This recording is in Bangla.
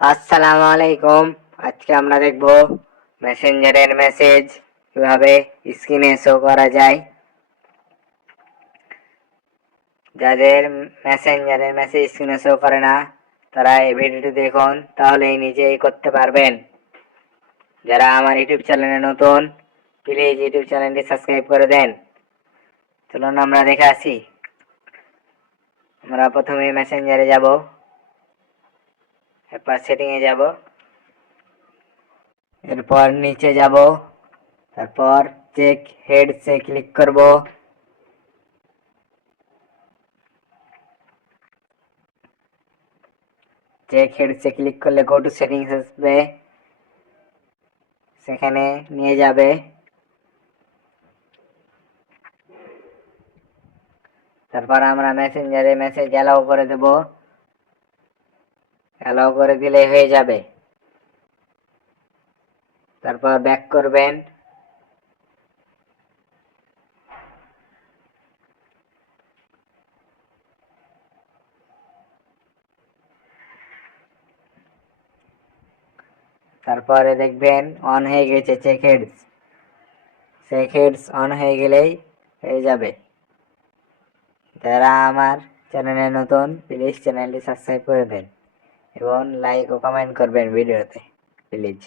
আসসালামু আলাইকুম। আজকে আমরা দেখব মেসেঞ্জারের মেসেজ কিভাবে স্ক্রিনে শো করা যায়। যাদের মেসেঞ্জারের মেসেজ স্ক্রিনে শো করে না তারা এই ভিডিওটি দেখুন, তাহলেই নিজেই করতে পারবেন। যারা আমার ইউটিউব চ্যানেলে নতুন, প্লিজ ইউটিউব চ্যানেলটি সাবস্ক্রাইব করে দেন। চলুন আমরা দেখে আসি। আমরা প্রথমে মেসেঞ্জারে যাব, এরপর সেটিংয়ে যাব, এরপর নিচে যাব, তারপর চেক হেডসে ক্লিক করব। চেক হেডসে ক্লিক করলে গো টু সেটিংস আসবে, সেখানে নিয়ে যাবে। তারপর আমরা মেসেঞ্জারে মেসেজ অ্যালাউ করে দেব, অ্যালাউ করে দিলে হয়ে যাবে। তারপর ব্যাক করবেন, তারপরে দেখবেন অন হয়ে গেছে check heads. Check heads on হয়ে গেলেই হয়ে যাবে। যারা আমার চ্যানেলে নতুন, প্লিজ চ্যানেলটি সাবস্ক্রাইব করে দেন এবং লাইক ও কমেন্ট করবেন ভিডিওতে, প্লিজ।